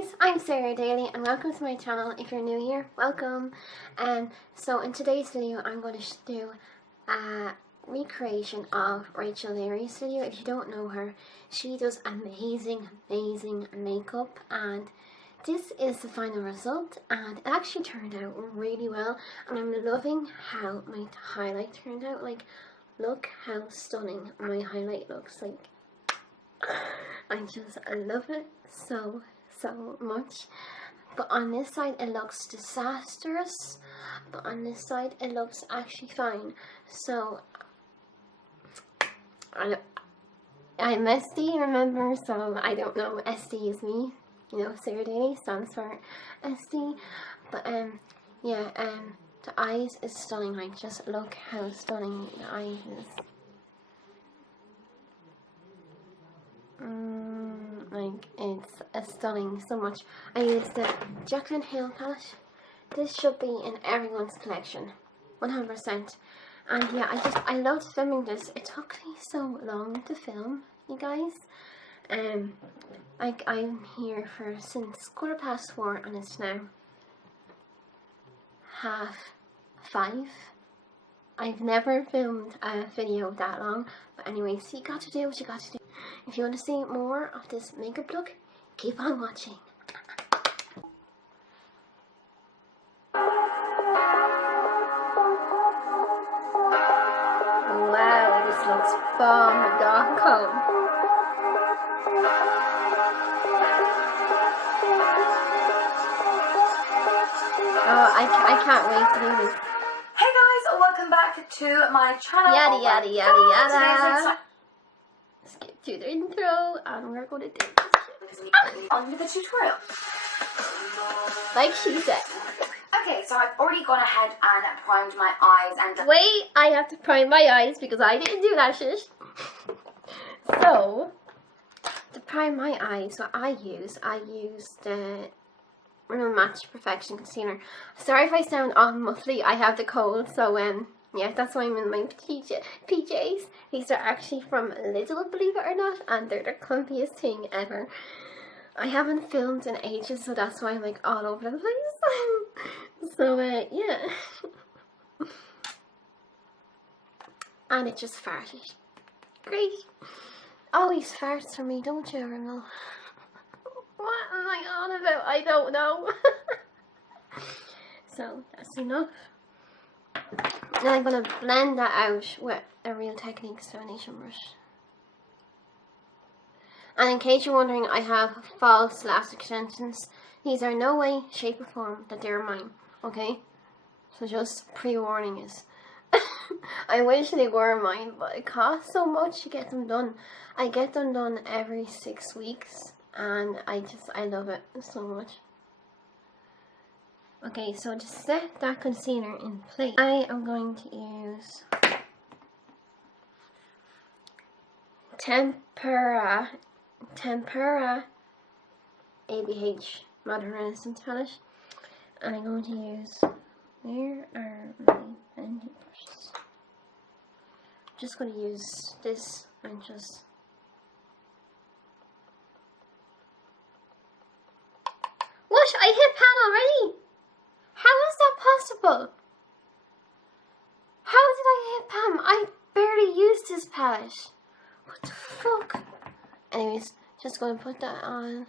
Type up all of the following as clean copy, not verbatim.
guys, I'm Daly and welcome to my channel. If you're new here, welcome. So in today's video I'm going to do a recreation of Rachel Leary's video. If you don't know her, she does amazing makeup, and this is the final result, and it actually turned out really well, and I'm loving how my highlight turned out. Like, look how stunning my highlight looks. Like, I love it so much. But on this side it looks disastrous, but on this side it looks actually fine. So I'm SD, remember, so I don't know, SD is me, you know, Sarah Daly stands for SD. But yeah, the eyes is stunning. Like, just look how stunning the eyes is. Like, it's stunning so much. I used the Jaclyn Hill palette. This should be in everyone's collection, 100%. And yeah, I loved filming this. It took me so long to film, you guys. Like, I'm here since 4:15, and it's now 5:30. I've never filmed a video that long, but anyway, so you got to do what you got to do. If you want to see more of this makeup look, keep on watching. Wow, this looks bomb.com. Oh, I can't wait to do this. Hey guys, welcome back to my channel. Yada yada. Skip to the intro, and we're going to do this. On with the tutorial. Like she said. Okay, so I've already gone ahead and primed my eyes and... Wait, I have to prime my eyes because I didn't do lashes. So, to prime my eyes, what I use the Real Match Perfection Concealer. Sorry if I sound all muffly, I have the cold, so yeah, that's why I'm in my PJs. These are actually from Lidl, believe it or not, and they're the comfiest thing ever. I haven't filmed in ages, so that's why I'm like all over the place. So yeah. And it just farted. Great. Always farts for me, don't you, Ronald? What am I on about? I don't know. So that's enough. Now I'm going to blend that out with a Real Techniques foundation brush. And in case you're wondering, I have false lash extensions. These are no way, shape or form that they're mine, okay? So just pre-warning is. I wish they were mine, but it costs so much to get them done. I get them done every 6 weeks, and I love it so much. Okay, so to set that concealer in place, I am going to use Tempera ABH Modern Renaissance palette, and I'm going to use, where are my blending brushes? I'm just going to use this and just... What? I hit pan already? How is that possible? How did I hit Pam? I barely used this palette. What the fuck? Anyways, just going to put that on.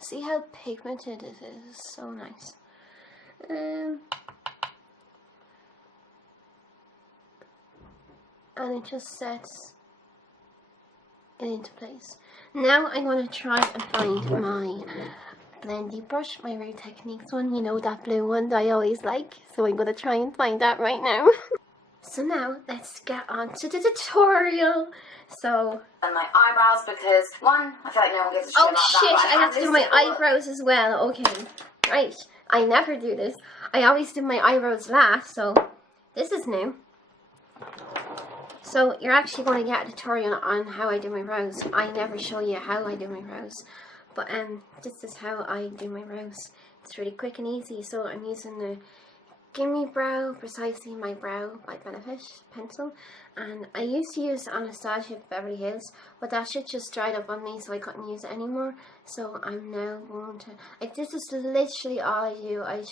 See how pigmented it is? So nice. And it just sets it into place. Now I'm going to try and find my blending brush, my Real Techniques one, you know, that blue one that I always like. So I'm going to try and find that right now. So now let's get on to the tutorial. So, and my eyebrows, because one, I feel like no one gives a shit about that. Oh shit, I have to do my eyebrows as well. Okay, right. I never do this. I always do my eyebrows last, so this is new. So you're actually going to get a tutorial on how I do my brows. I never show you how I do my brows, but this is how I do my brows. It's really quick and easy. So I'm using the Gimme Brow Precisely My Brow by Benefit pencil, and I used to use Anastasia Beverly Hills, but that shit just dried up on me, so I couldn't use it anymore. So I'm now going to, like, this is literally all I do. I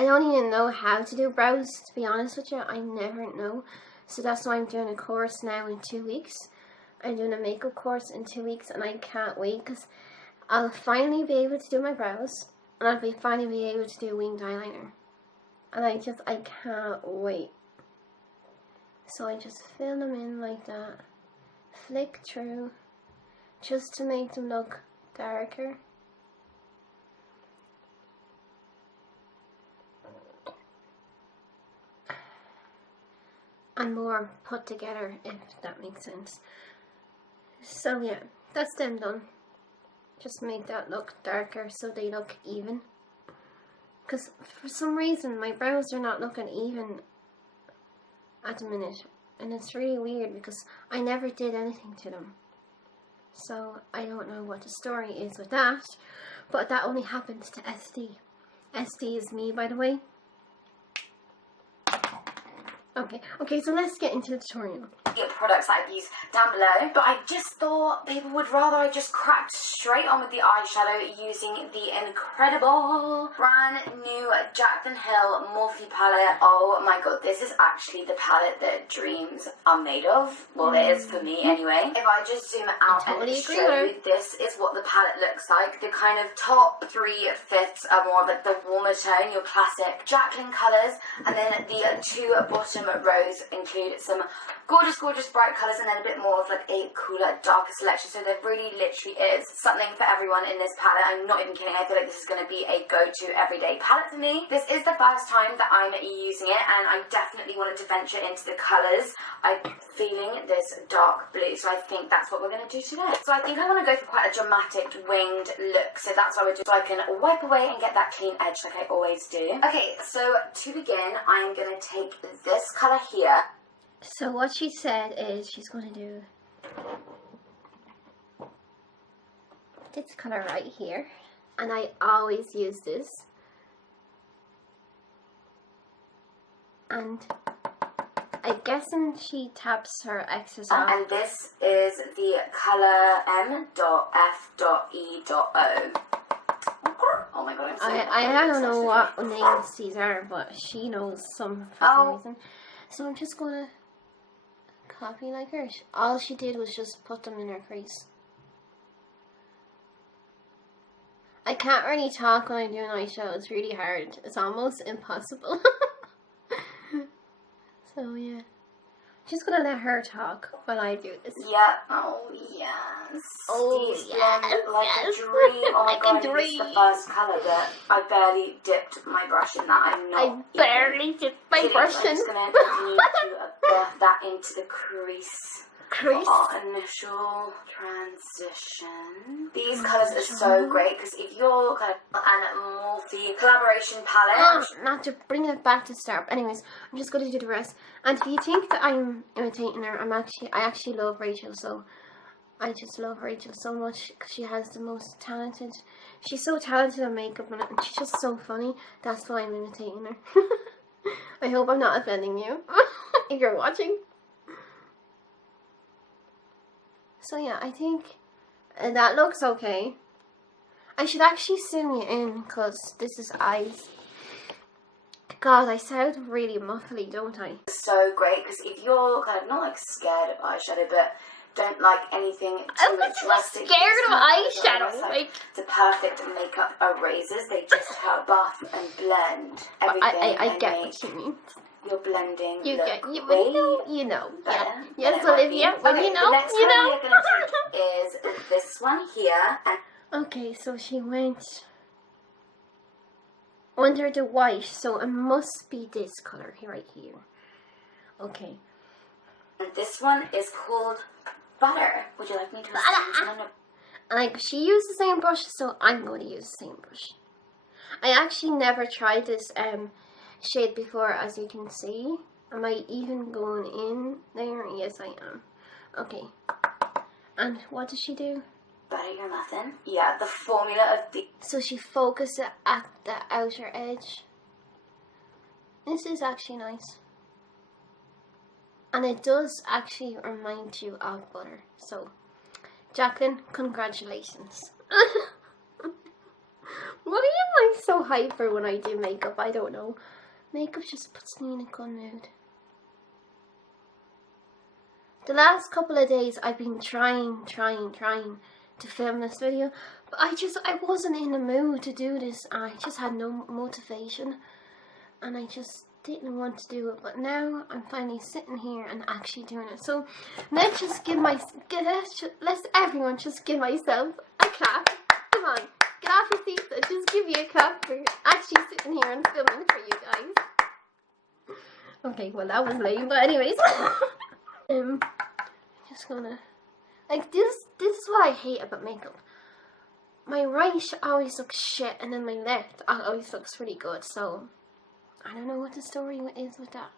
don't even know how to do brows, to be honest with you. I never know. So that's why I'm doing a course now in 2 weeks. I'm doing a makeup course in 2 weeks, and I can't wait because I'll finally be able to do my brows, and I'll finally be able to do winged eyeliner. And I can't wait. So I just fill them in like that. Flick through. Just to make them look darker. And more put together, if that makes sense. So yeah, that's them done. Just make that look darker so they look even. Because for some reason my brows are not looking even at the minute, and it's really weird because I never did anything to them. So I don't know what the story is with that, but that only happened to SD. SD is me, by the way. Okay, so let's get into the tutorial. Products that I've used down below, but I just thought people would rather I just cracked straight on with the eyeshadow using the incredible brand new Jaclyn Hill Morphe palette. Oh my god, this is actually the palette that dreams are made of. Well, it is for me anyway. If I just zoom out and show you, this is what the palette looks like. The kind of top 3/5 are more of like the warmer tone, your classic Jaclyn colours, and then the 2 bottom rows include some gorgeous bright colours and then a bit more of like a cooler, darker selection. So there really literally is something for everyone in this palette. I'm not even kidding. I feel like this is going to be a go-to everyday palette for me. This is the first time that I'm using it, and I definitely wanted to venture into the colours. I'm feeling this dark blue, so I think that's what we're going to do today. So I think I want to go for quite a dramatic winged look, so that's what we're doing, so I can wipe away and get that clean edge like I always do. Okay, so to begin, I'm going to take this colour here. So what she said is she's going to do this colour right here, and I always use this, and I guessing she taps her excess off. And this is the colour M.F.E.O. Oh my god, I'm so I don't know what names these are, but she knows some for some reason. So I'm just going to copy like her. All she did was just put them in her crease. I can't really talk when I'm doing eyeshadow. It's really hard. It's almost impossible. So yeah, just gonna let her talk while I do this. Yeah. Oh yes. Oh these yes. Like yes. a dream. Oh my like god, a dream. It's the first colour that I barely dipped my brush in that. I'm not. I barely dipped my brush in. I'm just gonna continue to buff that into the crease. For our initial transition. These colours are so great because if you're kind of an Morphe collaboration palette. Not to bring it back to start. But anyways, I'm just going to do the rest. And if you think that I'm imitating her, I actually love Rachel. So I just love Rachel so much because she has the most talented. She's so talented at makeup and she's just so funny. That's why I'm imitating her. I hope I'm not offending you if you're watching. So yeah, I think that looks okay. I should actually zoom you in because this is eyes. God, I sound really muffly, don't I? So great because if you're kind of not like scared of eyeshadow, but don't like anything too drastic. Scared of eyeshadow. Like the perfect makeup erasers. They just help buff and blend everything. I get what you mean. You're blending. You know. Yeah. Better. Yes, Olivia. When okay, you know, the next you know. one we're gonna do is this one here. And okay, so she went under the white, so it must be this color right here. Okay. And this one is called Butter. Would you like me to explain? Like, she used the same brush, so I'm going to use the same brush. I actually never tried this shade before, as you can see. Am I even going in there? Yes, I am. Okay. And what does she do? Butter your muffin. Yeah, the formula of the... So she focused it at the outer edge. This is actually nice. And it does actually remind you of butter. So, Jacqueline, congratulations. Why am I so hyper when I do makeup? I don't know. Makeup just puts me in a good mood. The last couple of days I've been trying to film this video, but I wasn't in the mood to do this. I just had no motivation and I just didn't want to do it, but now I'm finally sitting here and actually doing it. So let's everyone just give myself a clap. Come on, get off your seats and just give me a clap for actually sitting here and filming for you guys. Okay, well that was lame, but anyways. Just gonna, like, this is what I hate about makeup. My right always looks shit and then my left always looks really good, so I don't know what the story is with that.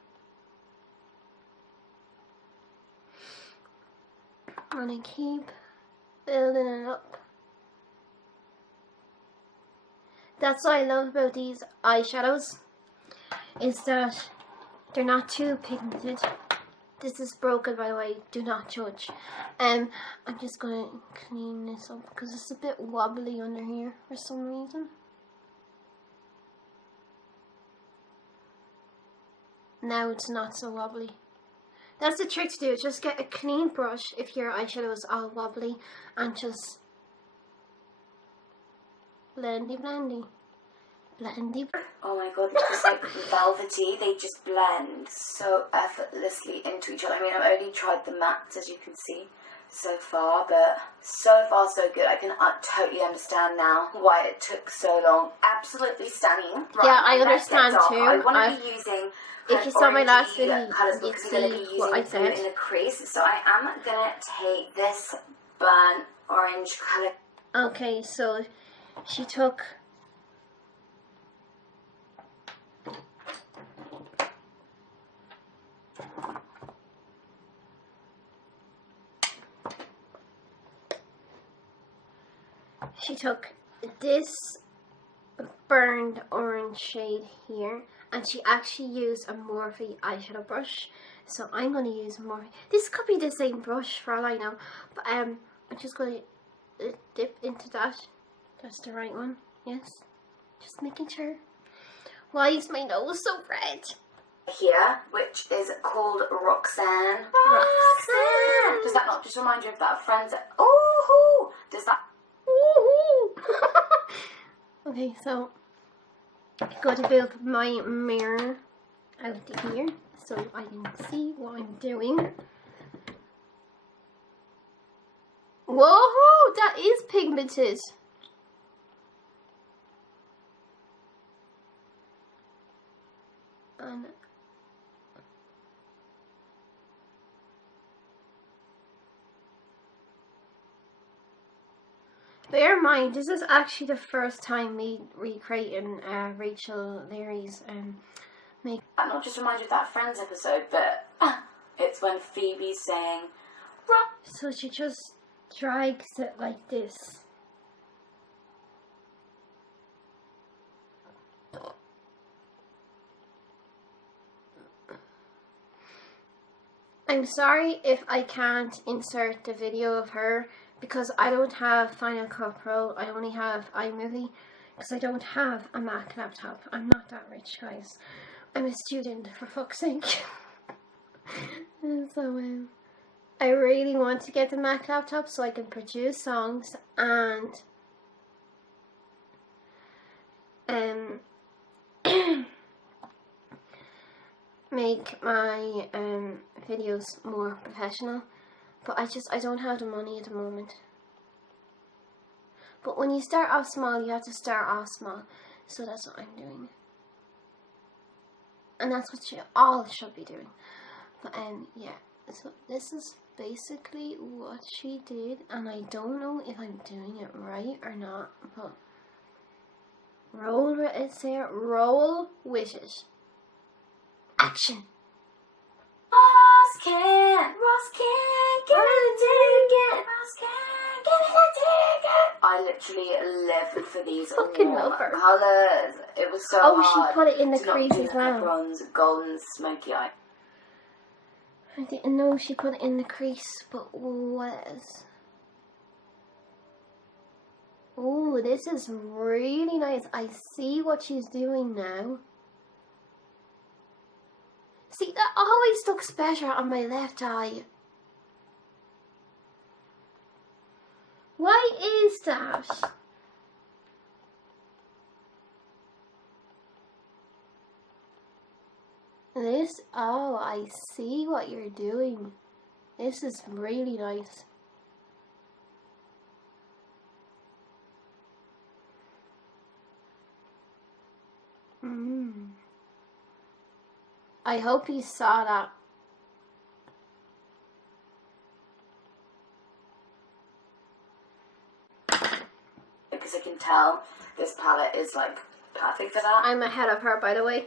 I'm gonna keep building it up. That's what I love about these eyeshadows, is that they're not too pigmented. This is broken, by the way, do not judge. I'm just gonna clean this up because it's a bit wobbly under here for some reason. Now it's not so wobbly. That's the trick to do, just get a clean brush if your eyeshadow is all wobbly and just blendy. Oh my god, they're just like velvety. They just blend so effortlessly into each other. I mean, I've only tried the mattes, as you can see, so far, but so far so good. I can totally understand now why it took so long. Absolutely stunning. Right, yeah, I understand too. I want to be using if you saw my last video, colours you'd because I'm going to be see using what I it said. in the crease. So I am going to take this burnt orange colour. Okay, so she took this burned orange shade here, and she actually used a Morphe eyeshadow brush. So I'm going to use Morphe. This could be the same brush for all I know, but I'm just going to dip into that. That's the right one. Yes, just making sure. Why is my nose so red? Here, which is called Roxanne. Does that not just remind you of that friend? Ooh, does that? Okay, so I'm going to build my mirror out here so I can see what I'm doing. Whoa, that is pigmented. And bear in mind, this is actually the first time me recreating Rachel Leary's makeup. That not just remind you of that Friends episode, but it's when Phoebe's saying, so she just drags it like this. I'm sorry if I can't insert the video of her because I don't have Final Cut Pro. I only have iMovie because I don't have a Mac laptop. I'm not that rich, guys. I'm a student, for fuck's sake. So I really want to get the Mac laptop so I can produce songs and make my videos more professional, but I don't have the money at the moment. But when you start off small, you have to start off small, so that's what I'm doing, and that's what you all should be doing. But yeah, so this is basically what she did, and I don't know if I'm doing it right or not, but roll with it, Sarah, roll with it. Action. Ross can't get a ticket. Ross can't get a ticket. I literally live for these Fucking warm love her. colours. It was so Oh, hard she put it in the to not crease do as like well. a bronze, golden, smoky eye. I didn't know she put it in the crease, but what else? Oh, this is really nice. I see what she's doing now. See, that always looks better on my left eye. Why is that? This, oh, I see what you're doing. This is really nice. I hope you saw that. Because I can tell this palette is like perfect for that. I'm ahead of her, by the way.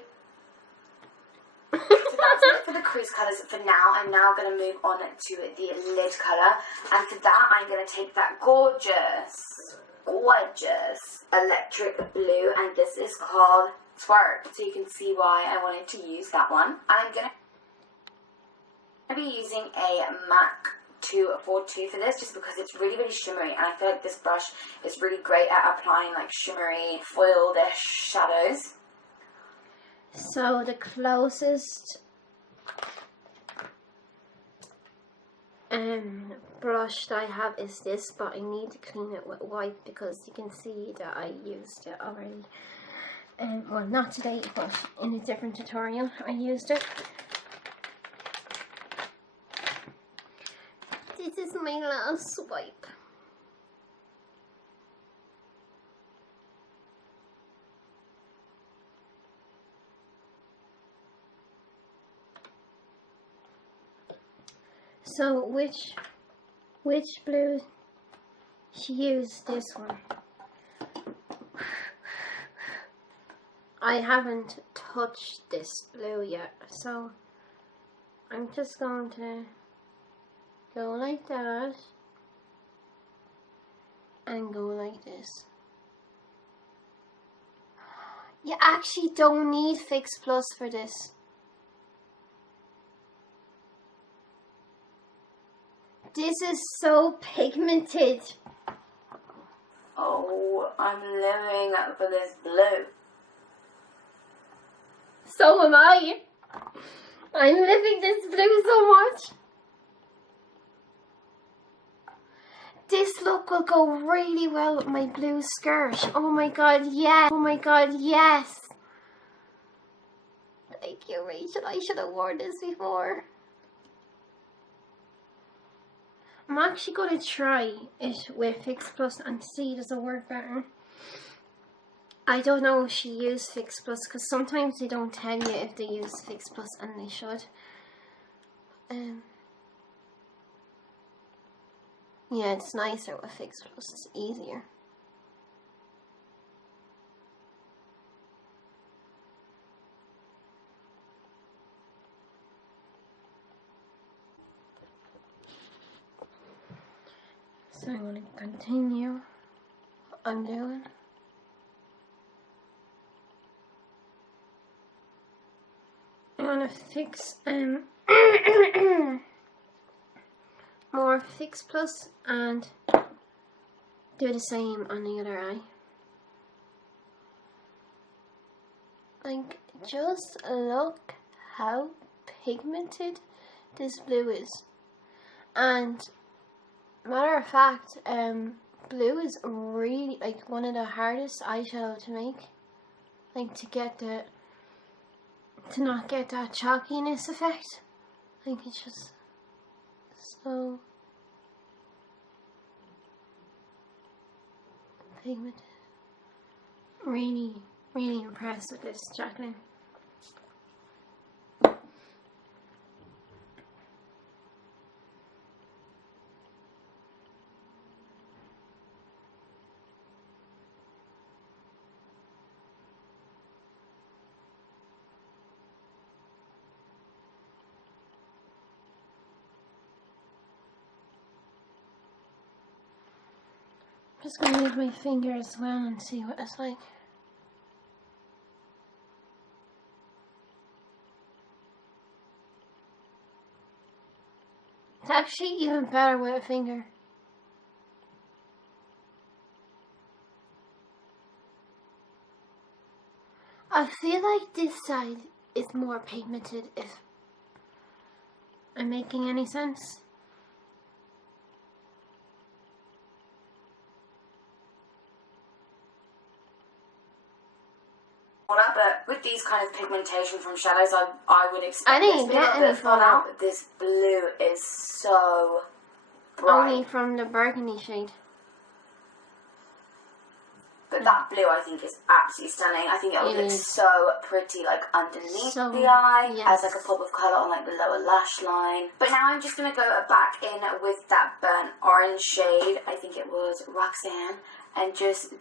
So that's it for the crease colours for now. I'm now going to move on to the lid colour. And for that, I'm going to take that gorgeous electric blue. And this is called Twerk. So you can see why I wanted to use that one. And I'm going to be using a MAC 242 for this, just because it's really, really shimmery. And I feel like this brush is really great at applying like shimmery, foiled-ish shadows. So the closest brush that I have is this, but I need to clean it with white because you can see that I used it already. Well, not today, but in a different tutorial I used it. This is my last swipe. So which blue? She used this one. I haven't touched this blue yet, so I'm just going to go like that and go like this. You actually don't need Fix Plus for this. This is so pigmented. Oh, I'm living for this blue. So am I. I'm living this blue so much. This look will go really well with my blue skirt. Oh my god, yes. Oh my god, yes. Thank you, Rachel. I should have worn this before. I'm actually going to try it with Fix Plus and see does it work better. I don't know if she used Fix Plus because sometimes they don't tell you if they use Fix Plus, and they should. Yeah, it's nicer with Fix Plus. It's easier. So I'm going to continue what I'm doing. I'm going to fix more Fix Plus and do the same on the other eye. Like, just look how pigmented this blue is. And matter of fact, blue is really like one of the hardest eyeshadow to make. Like to not get that chalkiness effect. Like it's just so pigmented. Really, really impressed with this, Jacqueline. just gonna use my finger as well and see what it's like. It's actually even better with a finger. I feel like this side is more pigmented, if I'm making any sense. But with these kind of pigmentation from shadows, I would expect I didn't get any fallout. But this blue is so bright. Only from the burgundy shade. But that blue, I think, is absolutely stunning. I think it would look so pretty, like, underneath the eye, as, like, a pop of colour on, like, the lower lash line. But now I'm just going to go back in with that burnt orange shade. I think it was Roxanne. And just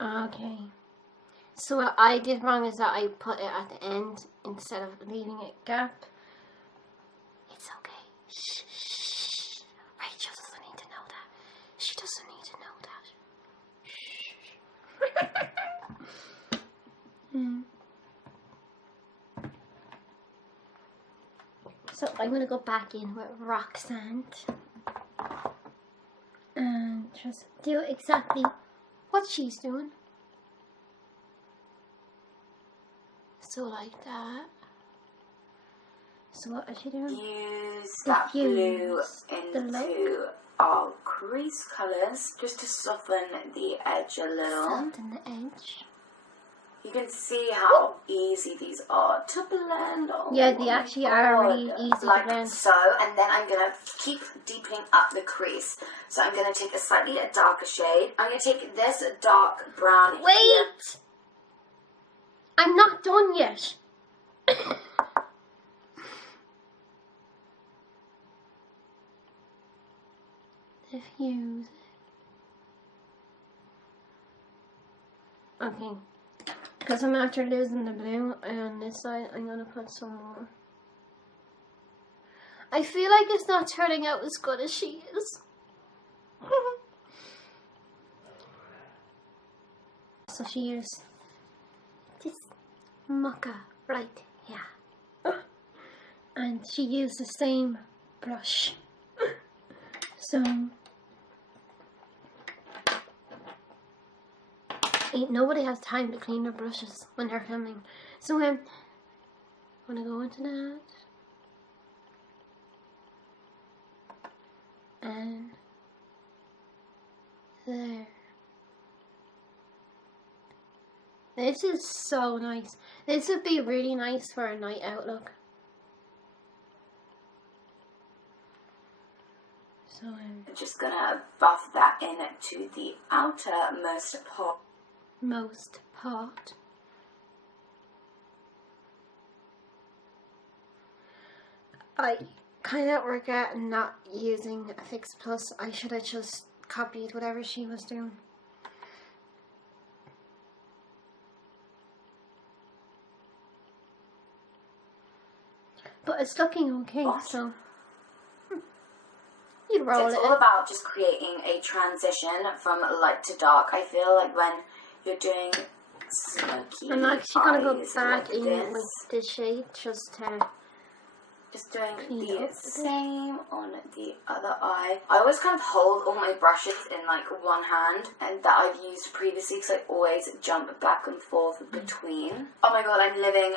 Okay. So what I did wrong is that I put it at the end instead of leaving it gap. It's okay. Shh, shh. Rachel doesn't need to know that. She doesn't need to know that. So I'm gonna go back in with Roxanne and just do exactly what she's doing. So like that. So what is she doing? Use that blue into our crease colours just to soften the edge a little. Soften the edge. You can see how easy these are to blend. Oh, yeah, they actually are really easy to blend. Like so, and then I'm going to keep deepening up the crease. So I'm going to take a slightly darker shade. I'm going to take this dark brown Wait! here. I'm not done yet. Diffuse. Okay. Because I'm after losing the blue, and on this side I'm going to put some more. I feel like it's not turning out as good as she is. So she used this mocha right here. And she used the same brush. So nobody has time to clean their brushes when they're filming. So I'm gonna go into that. And there. This is so nice. This would be really nice for a night out look. So I'm just gonna buff that into the outermost part. Most part. I kind of regret not using a Fix Plus. I should have just copied whatever she was doing. But it's looking okay, so you'd roll it. It's all about just creating a transition from light to dark. I feel like when you're doing smoky I'm actually gonna go back like in this, with this shade just to just doing the same on the other eye. I always kind of hold all my brushes in like one hand, and that I've used previously because I always jump back and forth between. Oh my god, I'm living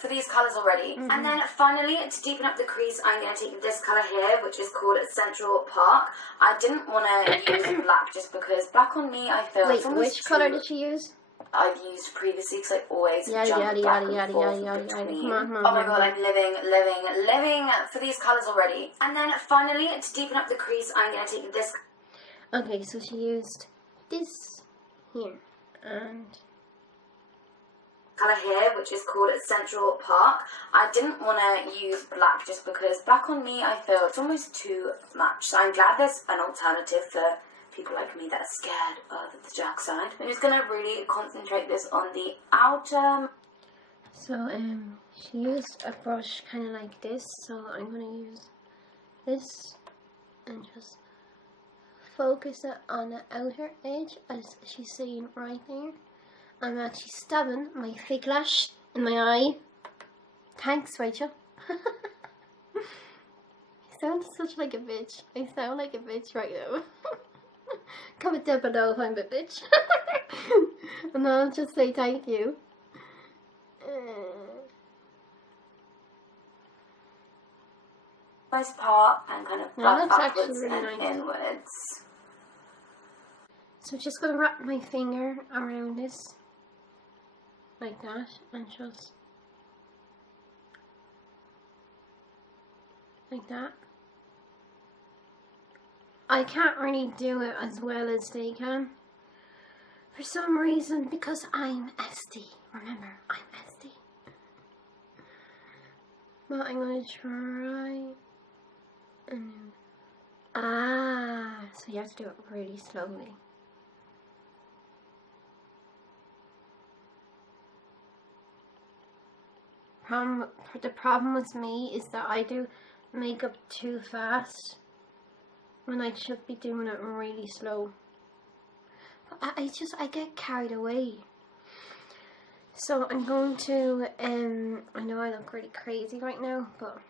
for these colours already. And then finally, to deepen up the crease, I'm going to take this colour here, which is called Central Park. I didn't want to use black just because black on me, I feel. Wait, which colour did she use? I've used previously because I always jump back and forth between. Come on, oh my god, I'm living for these colours already. And then finally, to deepen up the crease, I'm going to take this. Okay, so she used this here and colour here, which is called Central Park. I didn't want to use black just because black on me, I feel it's almost too much. So I'm glad there's an alternative for people like me that are scared of the dark side. I'm just gonna really concentrate this on the outer. So she used a brush kind of like this, so I'm gonna use this and just focus it on the outer edge, as she's saying right there. I'm actually stabbing my fake lash in my eye. Thanks, Rachel. I sound such like a bitch. I sound like a bitch right now. Comment down below if I'm a bitch. And I'll just say thank you. Most part and kind of buff upwards really and nice. inwards. So just gonna wrap my finger around this like that and just like that. I can't really do it as well as they can for some reason, because I'm SD. Remember, I'm SD. But I'm gonna try. So you have to do it really slowly. The problem with me is that I do makeup too fast when I should be doing it really slow. But I get carried away. So I'm going to, I know I look really crazy right now, but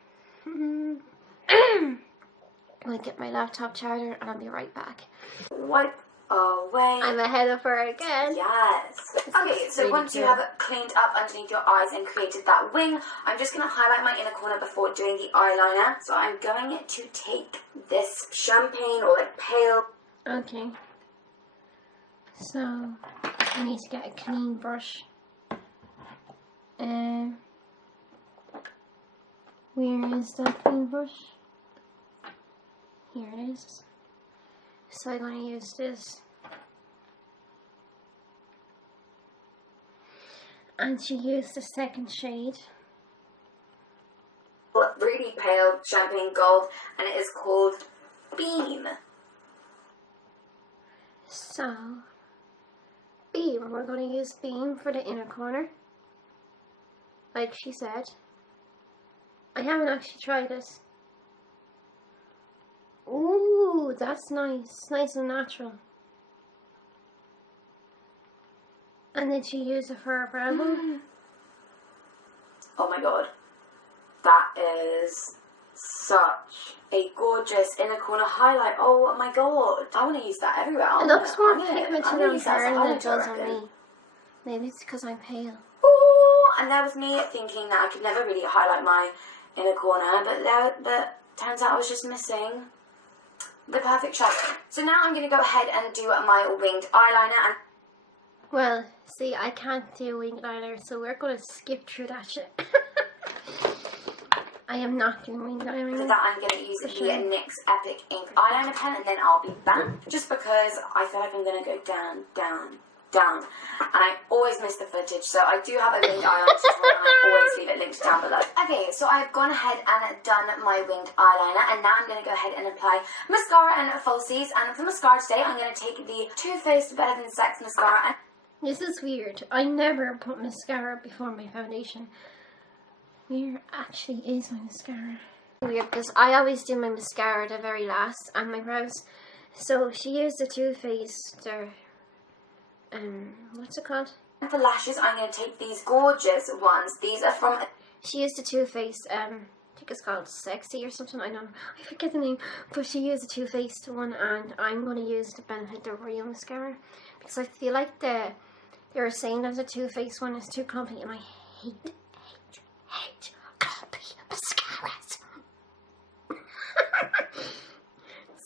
I'll get my laptop charger and I'll be right back. Wipe away. I'm ahead of her again. Yes. Okay, so really once you have cleaned up underneath your eyes and created that wing, I'm just going to highlight my inner corner before doing the eyeliner. So I'm going to take this champagne or like pale. Okay. So I need to get a clean brush. Where is that clean brush? Here it is. So I'm going to use this. And she used the second shade. Really pale champagne gold, and it is called Beam. So, Beam. We're going to use Beam for the inner corner. Like she said. I haven't actually tried this. Ooh, that's nice. Nice and natural. And then she used it for her brow bone. Oh my god. That is such a gorgeous inner corner highlight. Oh my god. I want to use that everywhere. It looks more pigmented on her than it does on me. Maybe it's because I'm pale. Ooh, and there was me thinking that I could never really highlight my inner corner, but turns out I was just missing the perfect shadow. So now I'm going to go ahead and do my winged eyeliner. And well, see, I can't do winged eyeliner, so we're going to skip through that shit. I am not doing winged eyeliner. For that, I'm going to use the NYX Epic Ink eyeliner pen, and then I'll be back. Just because I feel like I'm going to go down, down, down. And I always miss the footage, so I do have a winged eyeliner tutorial, and I always leave it linked down below. Okay, so I've gone ahead and done my winged eyeliner, and now I'm going to go ahead and apply mascara and falsies. And for mascara today, I'm going to take the Too Faced Better Than Sex mascara. And this is weird. I never put mascara before my foundation. Where actually is my mascara? Weird, because I always do my mascara the very last and my brows. So she used the Too Faced, what's it called? And for lashes, I'm going to take these gorgeous ones. These are from... She used the Too Faced, I think it's called Sexy or something, I don't know. I forget the name. But she used the Too Faced one, and I'm going to use the Benefit the Real mascara. Because I feel like they were saying that the Too Faced one is too clumpy, and I hate clumpy mascaras.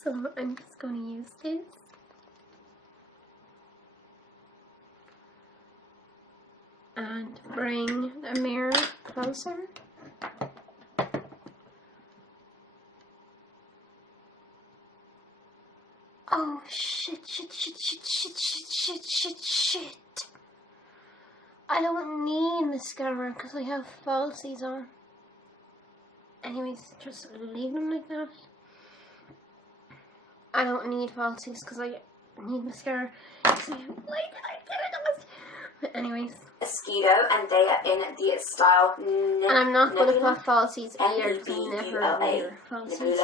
So I'm just going to use this. And bring the mirror closer. Oh shit. I don't need mascara because I have falsies on. Anyways, just leave them like that. I don't need falsies because I need mascara. So but anyways. Mosquito, and they are in the style and I'm not going to put falsies here because I never wear falsies.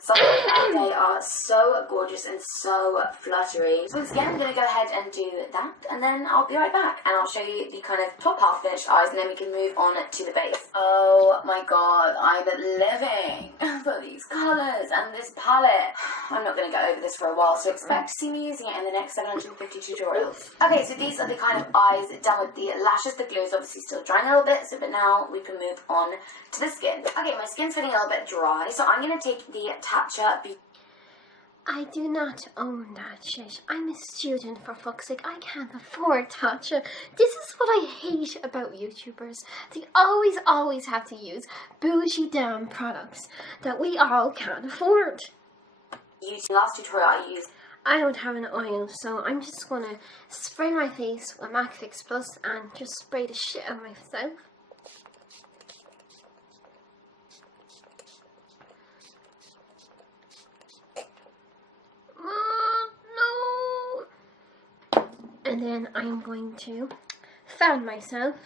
something. They are so gorgeous and so fluttery. So once again, I'm going to go ahead and do that, and then I'll be right back, and I'll show you the kind of top half finished eyes, and then we can move on to the base. Oh my god, I'm living for these colours and this palette. I'm not going to go over this for a while, so expect to see me using it in the next 750 tutorials. Okay, so these are the kind of eyes done with the lashes. The glue is obviously still drying a little bit, so but now we can move on to the skin. Okay, my skin's feeling a little bit dry, so I'm going to take the Tatcha. I do not own that shit. I'm a student, for fuck's sake. I can't afford Tatcha. This is what I hate about YouTubers. They always have to use bougie damn products that we all can't afford. Last tutorial I used. I don't have an oil, so I'm just gonna spray my face with MAC Fix Plus and just spray the shit out of myself. And then I'm going to fan myself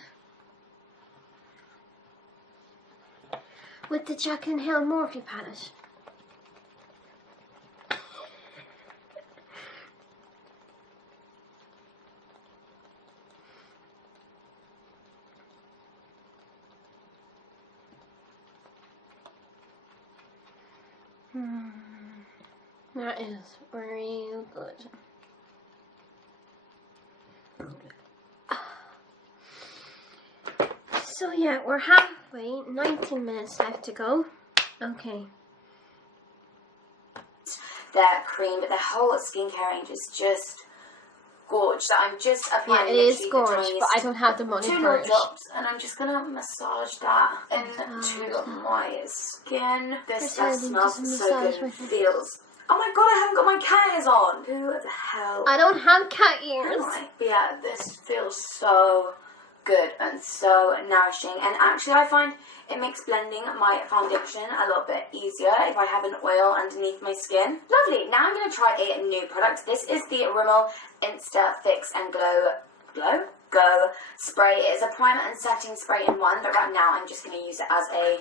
with the Jack and Hill Morphe palette. That is real good. So yeah, we're halfway, 19 minutes left to go. Okay. Their cream, but their whole skincare range is just gorgeous. So I'm just applying it is gorgeous, but I don't have the money for it. Drops, and I'm just gonna massage that into my skin. This stuff smells so good and feels. Oh my god, I haven't got my cat ears on. Who the hell? I don't have cat ears. But yeah, this feels so good and so nourishing, and actually I find it makes blending my foundation a little bit easier if I have an oil underneath my skin. Lovely. Now I'm going to try a new product. This is the Rimmel Insta Fix and Go spray. It is a primer and setting spray in one, but right now I'm just going to use it as a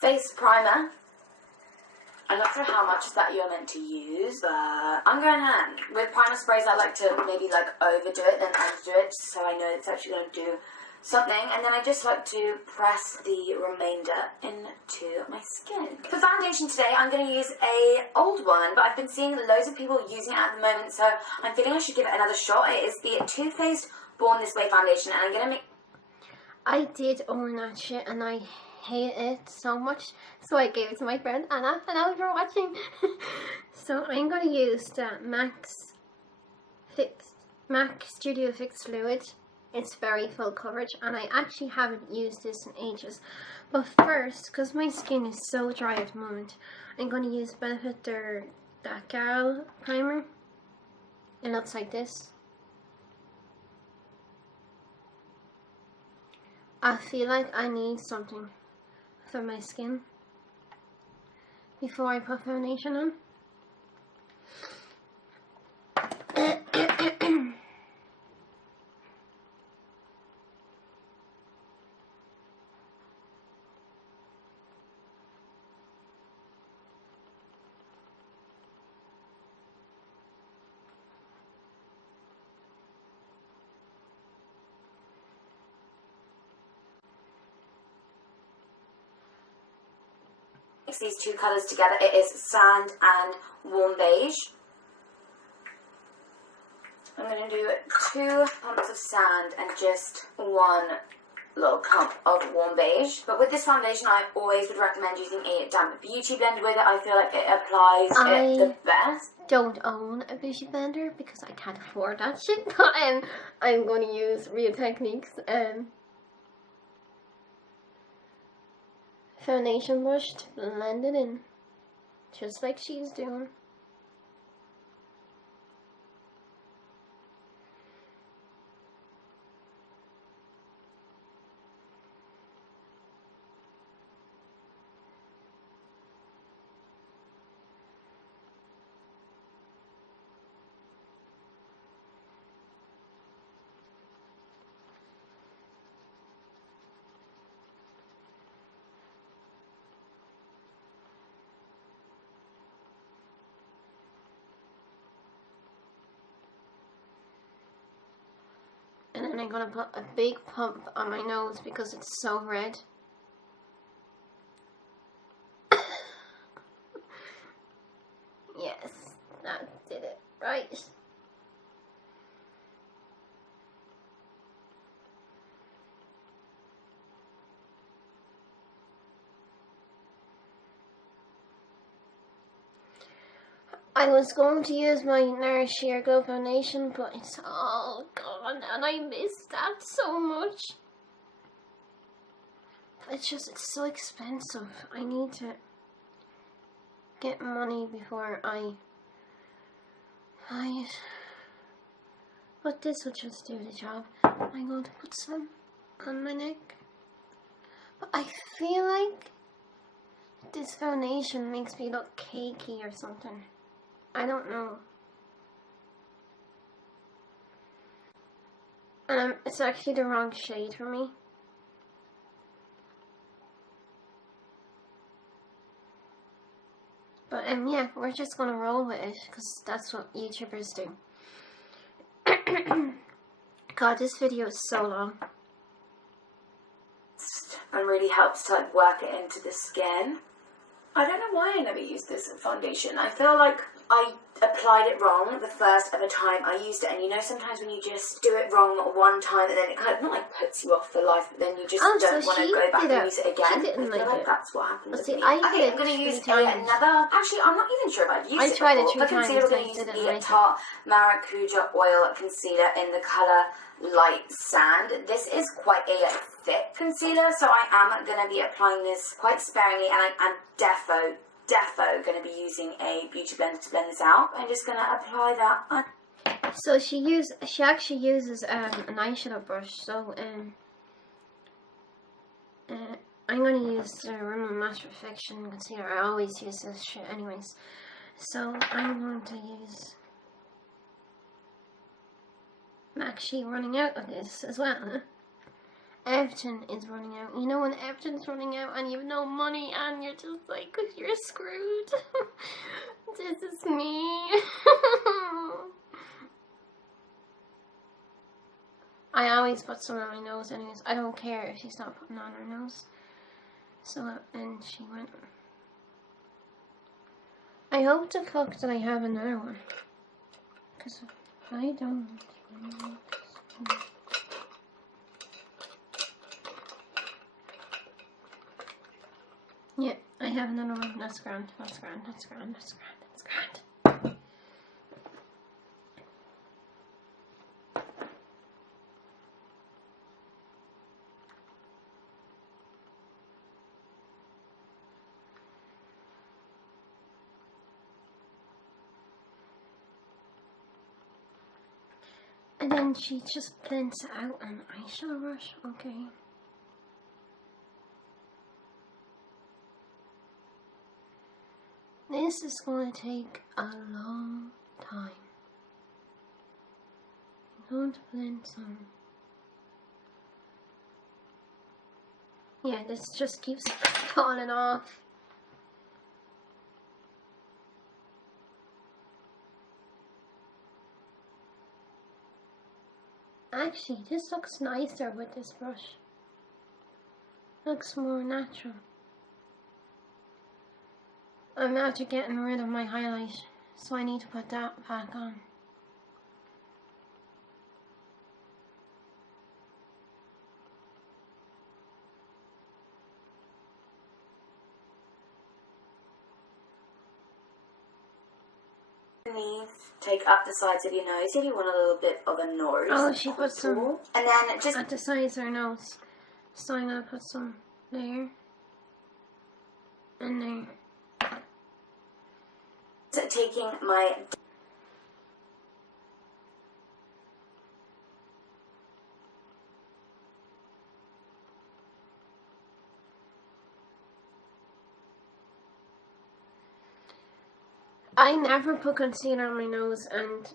face primer. I'm not sure how much of that you're meant to use, but I'm going hand. With primer sprays, I like to maybe like overdo it, then underdo it, just so I know it's actually going to do something. And then I just like to press the remainder into my skin. For foundation today, I'm going to use a old one, but I've been seeing loads of people using it at the moment, so I'm feeling I should give it another shot. It is the Too Faced Born This Way foundation, and I'm going to make... I did own that shit, and I hate it so much, so I gave it to my friend Anna, and I was watching. So I'm going to use the MAC Studio Fix Fluid. It's very full coverage, and I actually haven't used this in ages. But first, because my skin is so dry at the moment, I'm going to use Benefit their That Gal primer. It looks like this. I feel like I need something for my skin before I put foundation on. These two colours together. It is sand and warm beige. I'm going to do 2 pumps of sand and just 1 little pump of warm beige. But with this foundation, I always would recommend using a damp beauty blender with it. I feel like it applies it the best. I don't own a beauty blender because I can't afford that shit. But I'm going to use Real Techniques foundation brush to blend it in, just like she's doing. I'm going to put a big pump on my nose because it's so red. Yes, that did it right. I was going to use my NARS Sheer Glow foundation, but it's all gone and I miss that so much. It's so expensive. I need to get money before I buy it. But this will just do the job. I'm going to put some on my neck. But I feel like this foundation makes me look cakey or something. I don't know. And it's actually the wrong shade for me. But yeah, we're just gonna roll with it because that's what YouTubers do. God, this video is so long. And really helps to like work it into the skin. I don't know why I never used this foundation. I feel like I applied it wrong the first ever time I used it, and you know sometimes when you just do it wrong one time and then it kind of not like puts you off for life, but then you just don't want to go back and use it again. She didn't I feel like it. that's what happened with me. I Okay, I'm going to use another. Actually, I'm not even sure if I've used it tried before. it 3 For concealer, times. we're going to use the Tarte Maracuja Oil Concealer in the colour Light Sand. This is quite a thick concealer, so I am going to be applying this quite sparingly, and I'm defo going to be using a beauty blender to blend this out. I'm just going to apply that on. So she actually uses an eyeshadow brush. So I'm going to use the Rimmel Match Perfection concealer. I always use this shit anyways. So I'm going to use. I'm actually running out of this as well. Everton is running out. You know when Everton's running out and you have no money and you're just like, you're screwed. This is me. I always put some on my nose anyways. I don't care if she's not putting on her nose. So, and she went. I hope to fuck that I have another one. Because I don't. Yeah, I have another one. That's grand. That's grand. That's grand. That's grand. That's grand. And then she just blends it out an eyeshadow brush. Okay. This is going to take a long time. I'm going to blend some. Yeah, this just keeps falling off. Actually, this looks nicer with this brush. Looks more natural. I'm after getting rid of my highlight, so I need to put that back on. Take up the sides of your nose if you want a little bit of a nose. Oh, she put some and then just at the sides of her nose. So I'm gonna put some there and there. Taking my I never put concealer on my nose and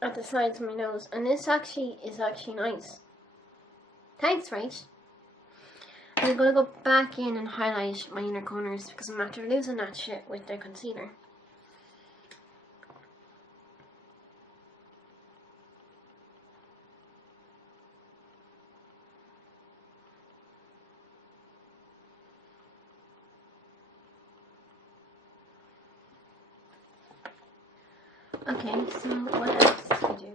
at the sides of my nose, and this actually is nice. Thanks, Rach. I'm gonna go back in and highlight my inner corners because I'm after losing that shit with the concealer. Okay, so what else do we do?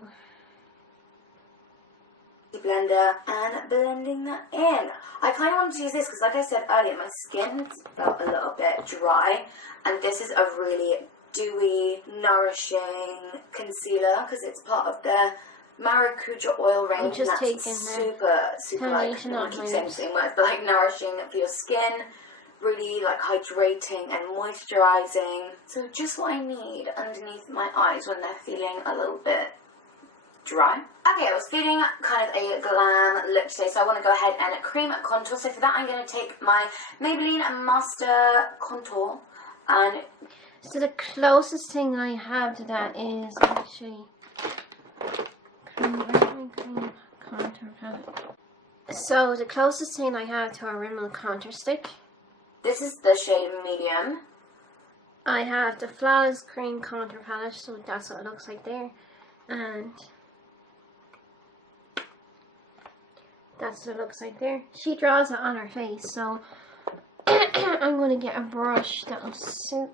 Blender and blending that in. I kind of wanted to use this because, like I said earlier, my skin felt a little bit dry, and this is a really dewy, nourishing concealer because it's part of the Maracuja oil range, and that's super like, I keep saying the same words, but like nourishing for your skin, really like hydrating and moisturizing. So just what I need underneath my eyes when they're feeling a little bit dry. Okay, I was feeling kind of a glam look today, so I want to go ahead and cream contour. So for that, I'm going to take my Maybelline Master Contour, and so the closest thing I have to that is actually cream contour palette. So the closest thing I have to a Rimmel contour stick. This is the shade medium. I have the Flawless Cream Contour Palette, so that's what it looks like there, and that's what it looks like there. She draws it on her face, so I'm going to get a brush that will suit.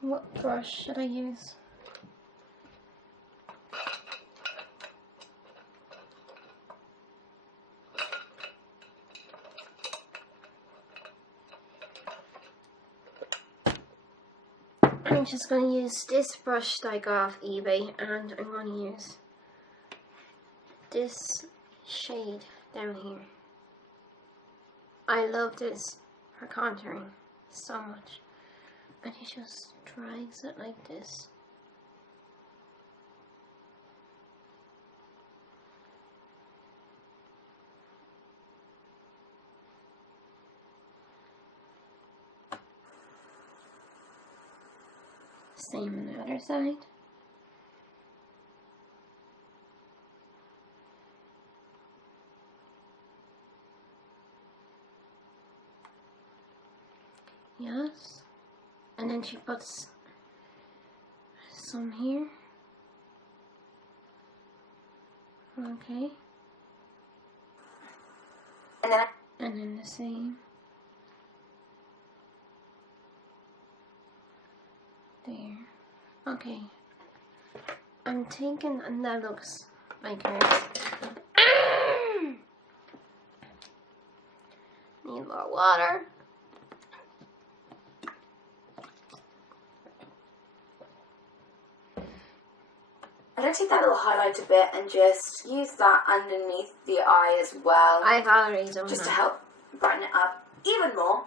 What brush should I use? I'm just going to use this brush that I got off eBay, and I'm going to use this shade down here. I love this for contouring so much, and it just drags it like this. Same on the other side. Yes. And then she puts some here. Okay. And then the same. There. Okay. I'm thinking, and that looks like hers. Need more water. I'm going to take that little highlighter bit and just use that underneath the eye as well. I've already done just that. to help brighten it up even more.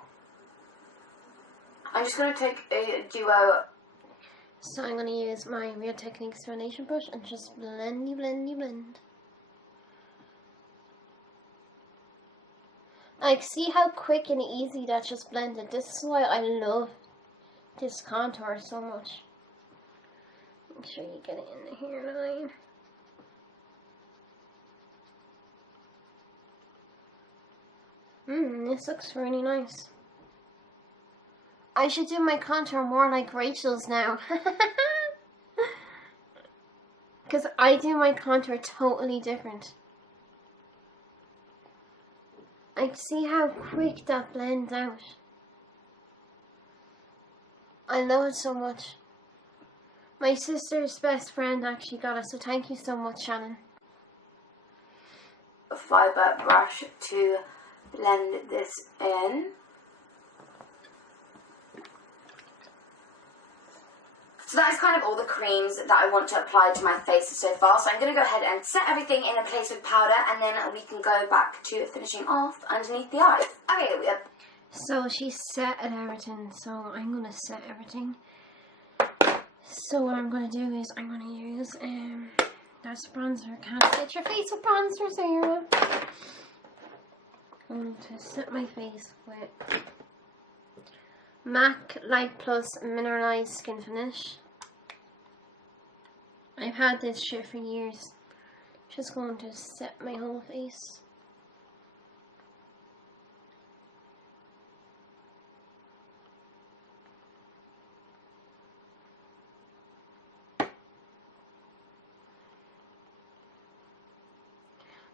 I'm just going to take a duo. So I'm going to use my Real Techniques foundation brush and just blend. Like, see how quick and easy that just blended. This is why I love this contour so much. Make sure you get it in the hairline. This looks really nice. I should do my contour more like Rachel's now. Because I do my contour totally different. I see how quick that blends out. I love it so much. My sister's best friend actually got it, so thank you so much, Shannon. A fiber brush to blend this in. So that is kind of all the creams that I want to apply to my face so far. So I'm going to go ahead and set everything in a place with powder, and then we can go back to finishing off underneath the eyes. Okay, we have. So she set everything, so I'm going to set everything. So what I'm going to do is I'm going to use that's bronzer. Can't set your face with bronzer, Sarah. I'm going to set my face with MAC Light Plus Mineralized Skin Finish. I've had this shit for years. Just going to set my whole face.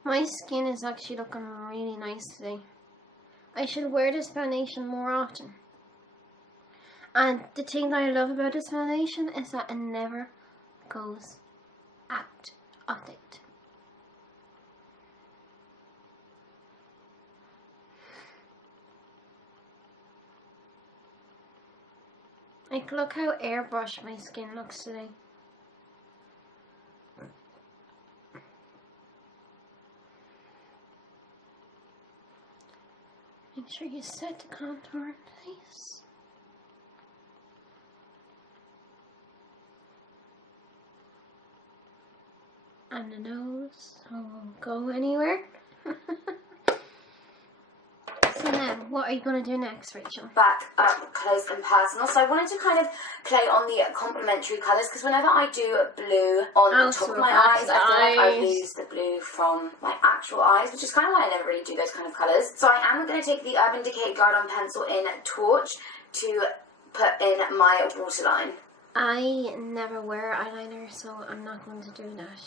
My skin is actually looking really nice today. I should wear this foundation more often. And the thing that I love about this foundation is that it never goes out of date. Like, look how airbrushed my skin looks today. Make sure you set the contour in place. And the nose, so it won't go anywhere. So now, what are you going to do next, Rachel? Back up close and personal. So I wanted to kind of play on the complementary colours, because whenever I do blue on the top of my eyes, I feel like I lose the blue from my actual eyes, which is kind of why I never really do those kind of colours. So I am going to take the Urban Decay Guide on Pencil in Torch to put in my waterline. I never wear eyeliner, so I'm not going to do that.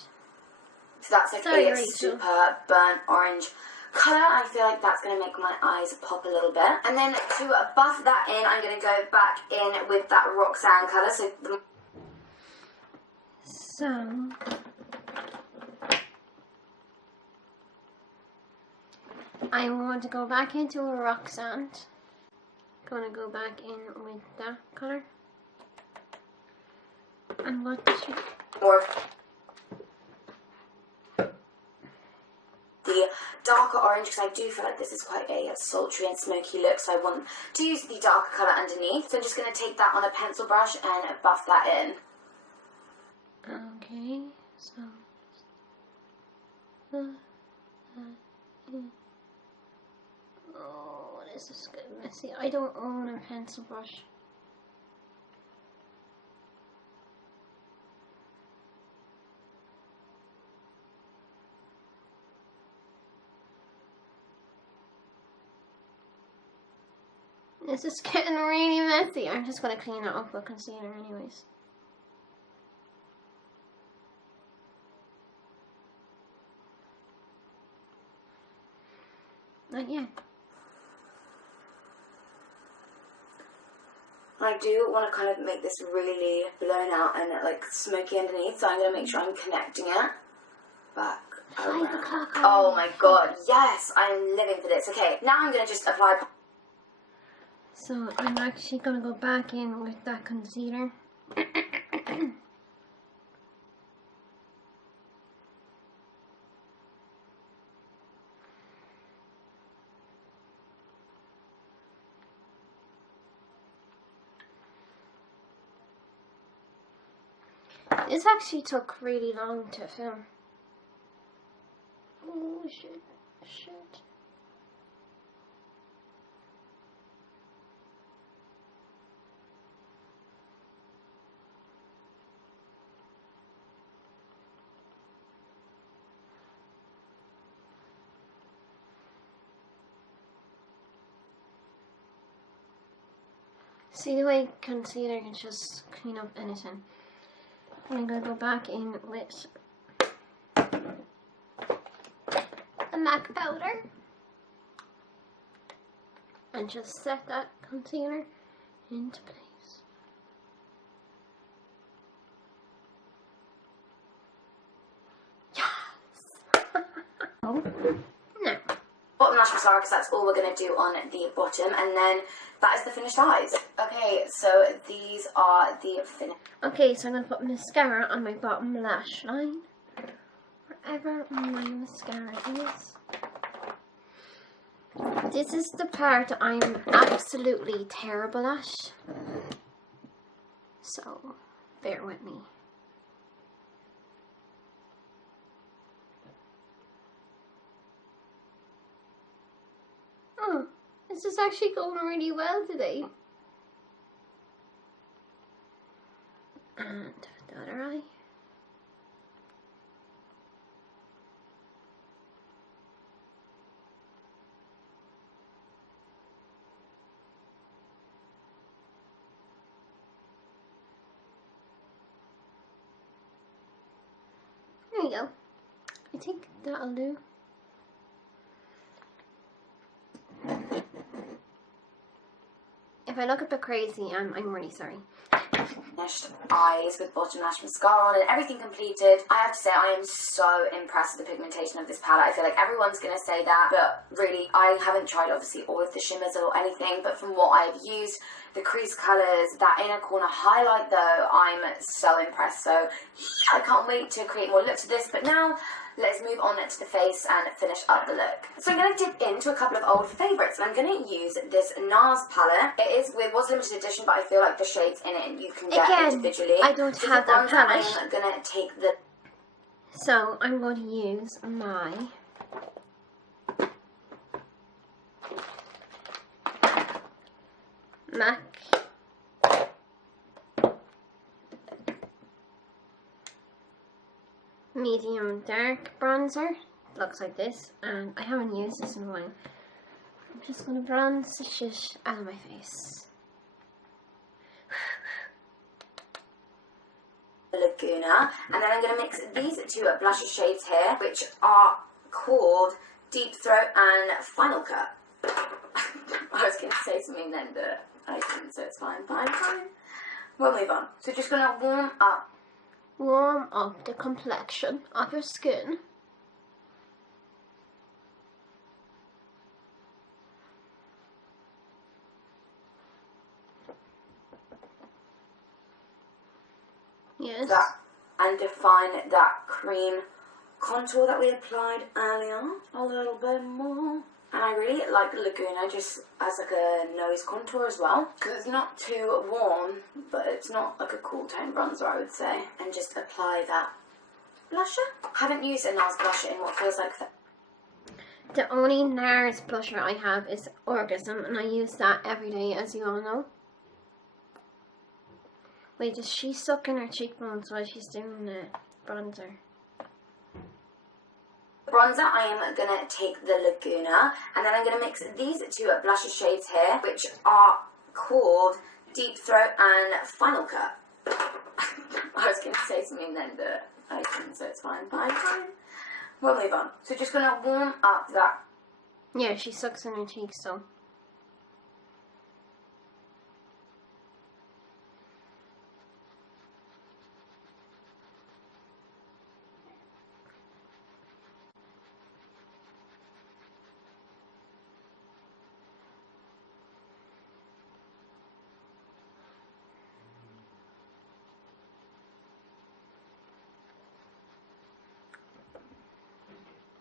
So that's like a super burnt orange colour. I feel like that's going to make my eyes pop a little bit. And then to buff that in, I'm going to go back in with that Roxanne colour. So I want to go back into a Roxanne. Going to go back in with that colour. And what should... More the darker orange, because I do feel like this is quite a sultry and smoky look, so I want to use the darker colour underneath. So I'm just going to take that on a pencil brush and buff that in. Okay, so oh, this is good messy. I don't own a pencil brush. This is getting really messy. I'm just going to clean it up with concealer anyways. Not yet. I do want to kind of make this really blown out and like smoky underneath, so I'm going to make sure I'm connecting it back around. Oh my god, yes, I'm living for this. Okay, now I'm going to just apply. So I'm actually going to go back in with that concealer. This actually took really long to film. Oh shit, shit. See the way concealer can just clean up anything. I'm going to go back in with a MAC powder and just set that concealer into place. Yes! Oh, no. Bottom lash mascara, because that's all we're going to do on the bottom, and then that is the finished eyes. Okay, so these are the finished. Okay, so I'm going to put mascara on my bottom lash line, wherever my mascara is. This is the part I'm absolutely terrible at, so bear with me. Oh, this is actually going really well today. And the other eye. There you go. I think that'll do. If I look a bit crazy, I'm really sorry. Finished eyes with bottom lash mascara on and everything completed. I have to say I am so impressed with the pigmentation of this palette. I feel like everyone's going to say that, but really I haven't tried obviously all of the shimmers or anything, but from what I've used, the crease colours, that inner corner highlight though, I'm so impressed. So I can't wait to create more looks of this, but now let's move on to the face and finish up the look. So I'm going to dip into a couple of old favourites, and I'm going to use this NARS palette. It was limited edition, but I feel like the shades in it you can get individually. I don't have that palette. I'm going to take the... So I'm going to use my MAC medium dark bronzer. Looks like this, and I haven't used this in a while. I'm just going to bronze the shit out of my face. Laguna, and then I'm going to mix these two blusher shades here, which are called Deep Throat and Final Cut. I was going to say something then, but I didn't, so it's fine. We'll move on. So just going to warm up the complexion of your skin. Yes. That and define that cream contour that we applied earlier a little bit more. And I really like Laguna just as like a nose contour as well, because it's not too warm, but it's not like a cool tone bronzer, I would say. And just apply that blusher. Haven't used a NARS blusher in what feels like the only NARS blusher I have is Orgasm, and I use that every day, as you all know. Wait, does she suck in her cheekbones while she's doing the bronzer? Bronzer, I am going to take the Laguna, and then I'm going to mix these two blusher shades here, which are called Deep Throat and Final Cut. I was going to say something then, but I didn't, so it's fine. We'll move on. So just going to warm up that. Yeah, she sucks in her cheeks, so.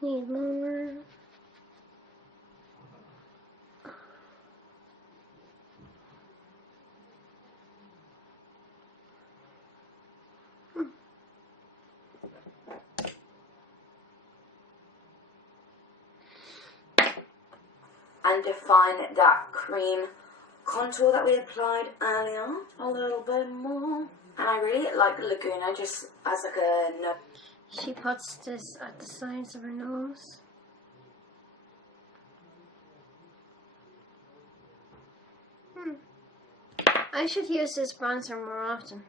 Need more. And define that cream contour that we applied earlier a little bit more. And I really like Laguna just as like a nose. She puts this at the sides of her nose. I should use this bronzer more often.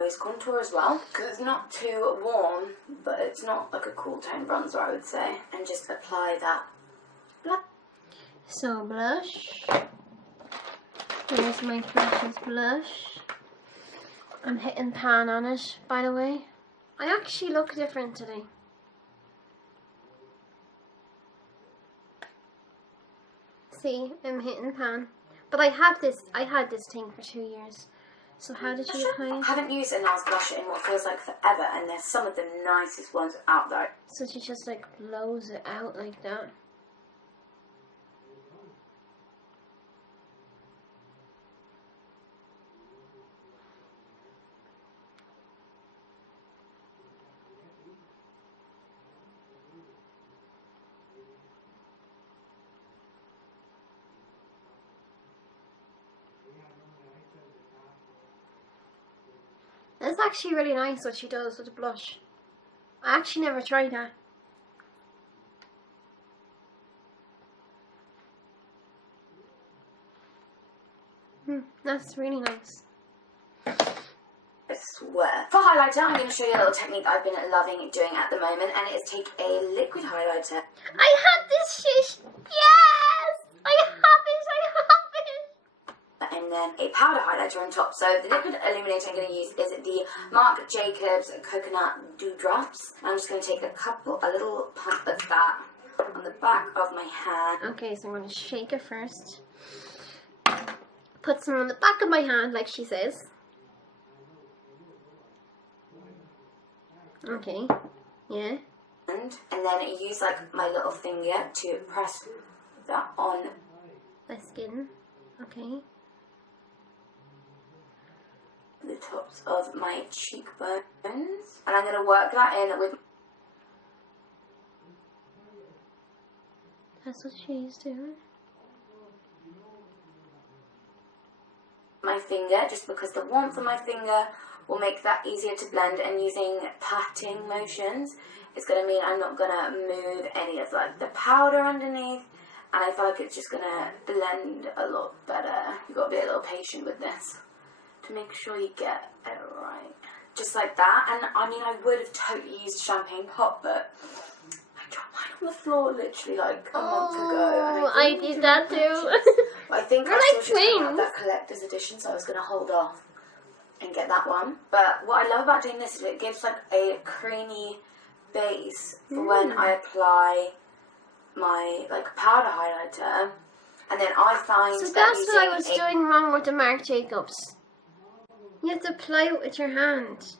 Nose contour as well, because it's not too warm, but it's not like a cool tone bronzer, I would say. And just apply that blush. So blush. Here's my precious blush. I'm hitting pan on it, by the way. I actually look different today. See, I'm hitting pan. But I had this thing for 2 years. So how did you apply it? I haven't used a NARS blusher in what feels like forever, and they're some of the nicest ones out there. So she just like blows it out like that. It's actually really nice what she does with the blush. I actually never tried that. That's really nice. I swear. For highlighter, I'm going to show you a little technique that I've been loving doing at the moment, and it is take a liquid highlighter. I have this shish! Yes! I have it! And then a powder highlighter on top. So the liquid illuminator I'm going to use is the Marc Jacobs Coconut Dewdrops. I'm just going to take a little pump of that on the back of my hand. Okay, so I'm going to shake it first. Put some on the back of my hand, like she says. Okay, yeah. And then use like my little finger to press that on my skin. Okay. The tops of my cheekbones. And I'm going to work that in with... That's what she's doing. My finger, just because the warmth of my finger will make that easier to blend, and using patting motions is going to mean I'm not going to move any of like the powder underneath, and I feel like it's just going to blend a lot better. You've got to be a little patient with this to make sure you get it right. Just like that. And I mean, I would have totally used champagne pop, but I dropped mine on the floor literally like a month ago. And I did that too. I think We're I like still should have twins. that collector's edition, so I was going to hold off and get that one. But what I love about doing this is it gives like a creamy base for when I apply my like powder highlighter. And then I find So that that's what I was using doing wrong with the Marc Jacobs. You have to apply it with your hand.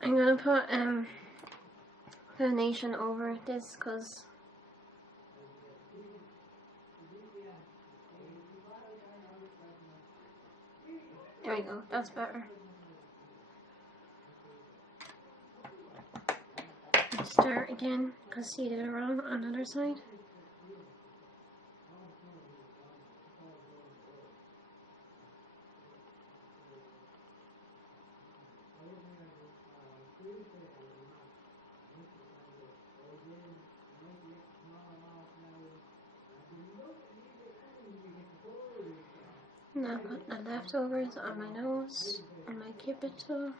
I'm gonna put foundation over this because there we go, that's better. Let's start again because you did it wrong on the other side. Now put the leftovers on my nose and my cupid toe.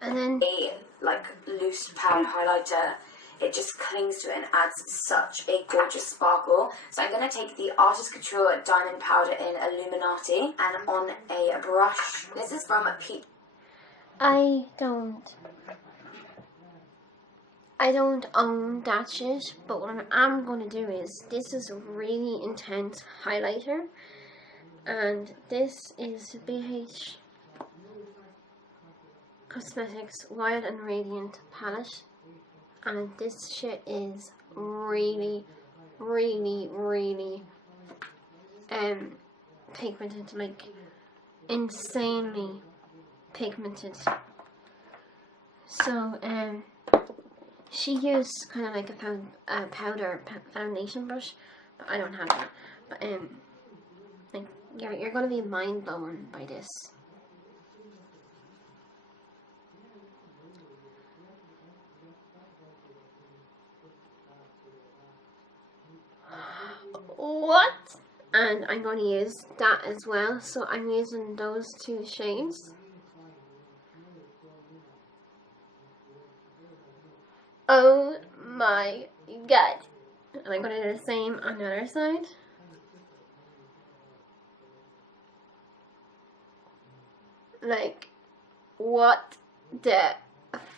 And then a like loose powder highlighter, it just clings to it and adds such a gorgeous sparkle. So I'm going to take the Artist Couture Diamond Powder in Illuminati, and on a brush, this is from Peach. I don't own that shit, but what I'm going to do is, this is a really intense highlighter, and this is BH Cosmetics Wild and Radiant palette, and this shit is really pigmented, like insanely pigmented. So she used kind of like a powder foundation brush, but I don't have that. But like you're gonna be mind blown by this. What? And I'm going to use that as well, so I'm using those two shades. Oh my god. And I'm going to do the same on the other side. Like, what the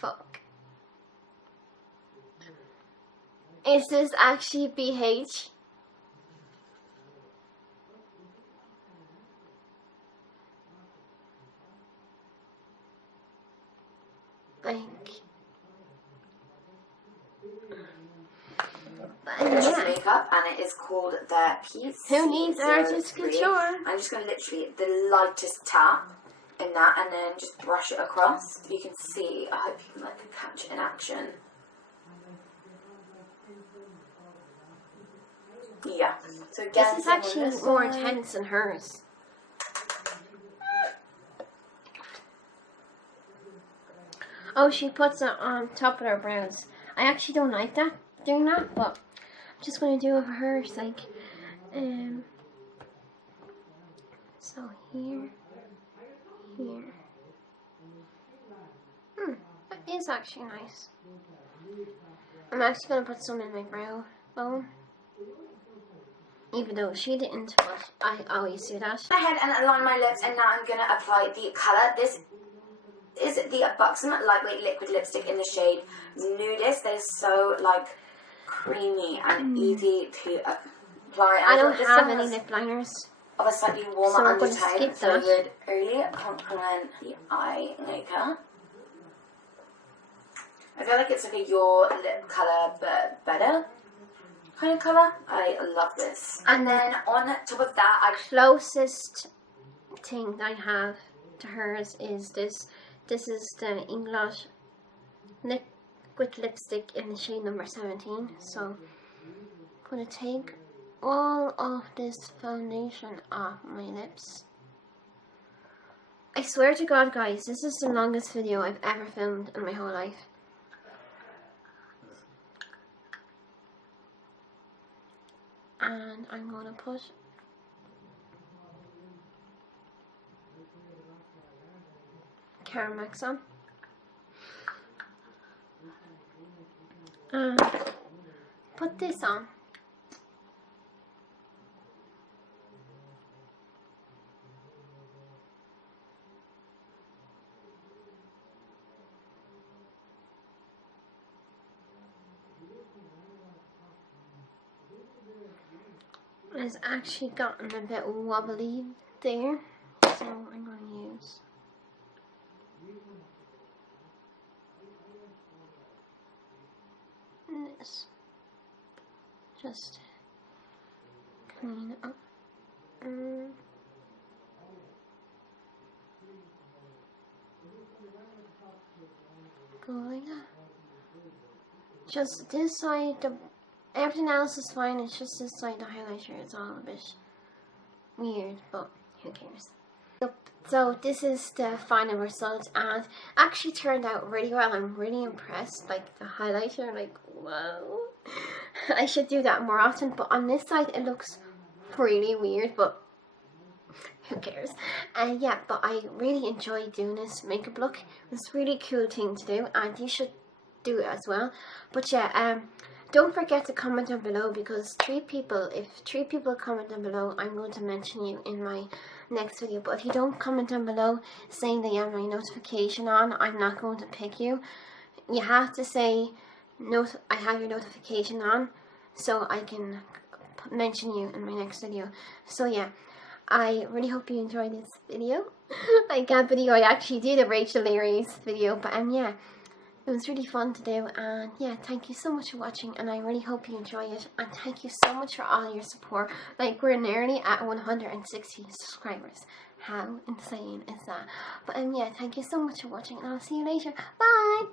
fuck? Is this actually BH? Like, This is yeah. makeup, and it is called the Peach. Who needs Artist Couture? I'm just going to literally, the lightest tap, in that, and then just brush it across. You can see, I hope you can like catch it in action. Yeah. So again, this is actually more intense than hers. Oh, she puts it on top of her brows. I actually don't like that, doing that, but I'm just going to do it for hers, like, so here, that is actually nice. I'm actually going to put some in my brow bone, even though she didn't, but I always do that. Go ahead and align my lips, and now I'm going to apply the colour. This is the Buxom Lightweight Liquid Lipstick in the shade Nudist. They're so like creamy and easy to apply. I don't have any lip liners, of a slightly warmer so I'm going to undertone, skip so that. it would really complement the eye makeup. I feel like it's like a your lip colour but better kind of colour. I love this. And then on top of that, I closest thing I have to hers is this. This is the English liquid lipstick in the shade number 17. So I'm going to take all of this foundation off my lips. I swear to God, guys, this is the longest video I've ever filmed in my whole life. And I'm going to put Carmex on. Put this on. It's actually gotten a bit wobbly there, so I'm going to use this. Just clean it up. Go like that. Just this side, everything else is fine, it's just this side, the highlighter is all a bit weird, but who cares. So this is the final result, and actually turned out really well. I'm really impressed, like the highlighter, like wow. I should do that more often, but on this side it looks really weird, but who cares. Yeah, but I really enjoyed doing this makeup look. It's a really cool thing to do, and you should do it as well. But yeah, don't forget to comment down below, because if 3 people comment down below, I'm going to mention you in my next video. But if you don't comment down below saying that you have my notification on, I'm not going to pick you. You have to say, I have your notification on, so I can mention you in my next video. So yeah, I really hope you enjoyed this video. I can't believe I actually did a Rachel Leary's video, but yeah, it was really fun to do. And yeah, thank you so much for watching, and I really hope you enjoy it, and thank you so much for all your support. Like, we're nearly at 160 subscribers. How insane is that? But yeah, thank you so much for watching, and I'll see you later. Bye!